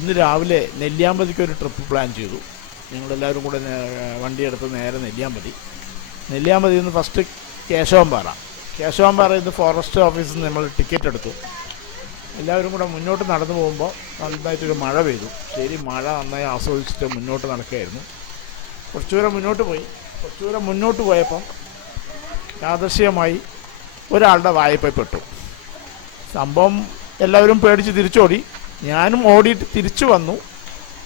ഇന്ന് രാവിലെ നെല്ലിയാമ്പതിക്ക് ഒരു ട്രിപ്പ് പ്ലാൻ ചെയ്തു. ഞങ്ങളെല്ലാവരും കൂടെ വണ്ടിയെടുത്ത് നേരെ നെല്ലിയാമ്പതിയിൽ നിന്ന് ഫസ്റ്റ് കേശവമ്പാറയിൽ നിന്ന് ഫോറസ്റ്റ് ഓഫീസിൽ നിന്ന് നമ്മൾ ടിക്കറ്റ് എടുത്തു. എല്ലാവരും കൂടെ മുന്നോട്ട് നടന്നു പോകുമ്പോൾ നന്നായിട്ടൊരു മഴ പെയ്തു. ശരി, മഴ നന്നായി ആസ്വദിച്ചിട്ട് മുന്നോട്ട് നടക്കുകയായിരുന്നു. കുറച്ചു ദൂരം മുന്നോട്ട് പോയപ്പം യാദൃശ്ചികമായി ഒരാളുടെ വായ്പയിൽ പെട്ടു. സംഭവം എല്ലാവരും പേടിച്ച് തിരിച്ചോടി. ഞാനും ഓടിയിട്ട് തിരിച്ചു വന്നു.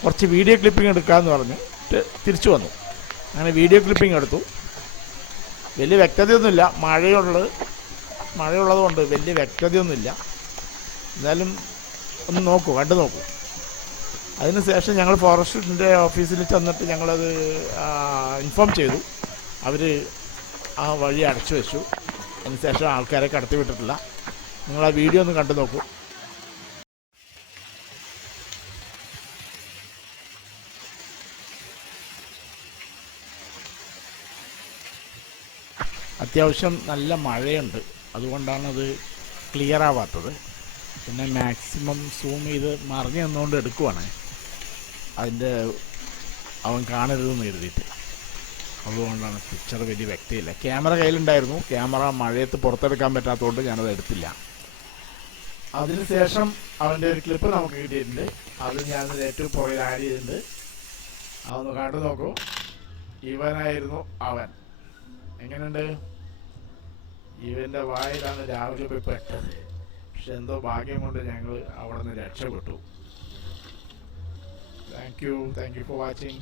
കുറച്ച് വീഡിയോ ക്ലിപ്പിംഗ് എടുക്കാമെന്ന് പറഞ്ഞിട്ട് തിരിച്ചു വന്നു. അങ്ങനെ വീഡിയോ ക്ലിപ്പിംഗ് എടുത്തു. വലിയ വ്യക്തതയൊന്നുമില്ല, മഴയുള്ളത് കൊണ്ട് വലിയ വ്യക്തതയൊന്നുമില്ല. എന്നാലും ഒന്ന് കണ്ടു നോക്കൂ. അതിനുശേഷം ഞങ്ങൾ ഫോറസ്റ്റിൻ്റെ ഓഫീസിൽ ചെന്നിട്ട് ഞങ്ങളത് ഇൻഫോം ചെയ്തു. അവർ ആ വഴി അടച്ചു വെച്ചു. അതിനുശേഷം ആൾക്കാരെ കടത്തി വിട്ടിട്ടില്ല. നിങ്ങൾ ആ വീഡിയോ ഒന്ന് കണ്ടു നോക്കൂ. അത്യാവശ്യം നല്ല മഴയുണ്ട്, അതുകൊണ്ടാണത് ക്ലിയർ ആവാത്തത്. പിന്നെ മാക്സിമം സൂം ചെയ്ത് മറിഞ്ഞു നിന്നുകൊണ്ട് എടുക്കുവാണ്, അവൻ കാണരുതെന്ന് എഴുതിയിട്ട്. അതുകൊണ്ടാണ് പിക്ചർ വലിയ വ്യക്തിയില്ല. ക്യാമറ കയ്യിലുണ്ടായിരുന്നു. ക്യാമറ മഴയത്ത് പുറത്തെടുക്കാൻ പറ്റാത്തതുകൊണ്ട് ഞാനത് എടുത്തില്ല. അതിനുശേഷം അവൻ്റെ ഒരു ക്ലിപ്പ് നമുക്ക് കിട്ടിയിട്ടുണ്ട്. അത് ഞാൻ ഏറ്റവും പുറകിൽ ആഡ് ചെയ്തിട്ടുണ്ട്. അതൊന്ന് കണ്ടു നോക്കൂ. ഇവനായിരുന്നു അവൻ. എങ്ങനെയുണ്ട്? ഇവൻ്റെ വായിലാണ് രാവിലെ പോയി പെട്ടത്. പക്ഷെ എന്തോ ഭാഗ്യം കൊണ്ട് ഞങ്ങൾ അവിടെ നിന്ന് രക്ഷപ്പെട്ടു. Thank you for watching.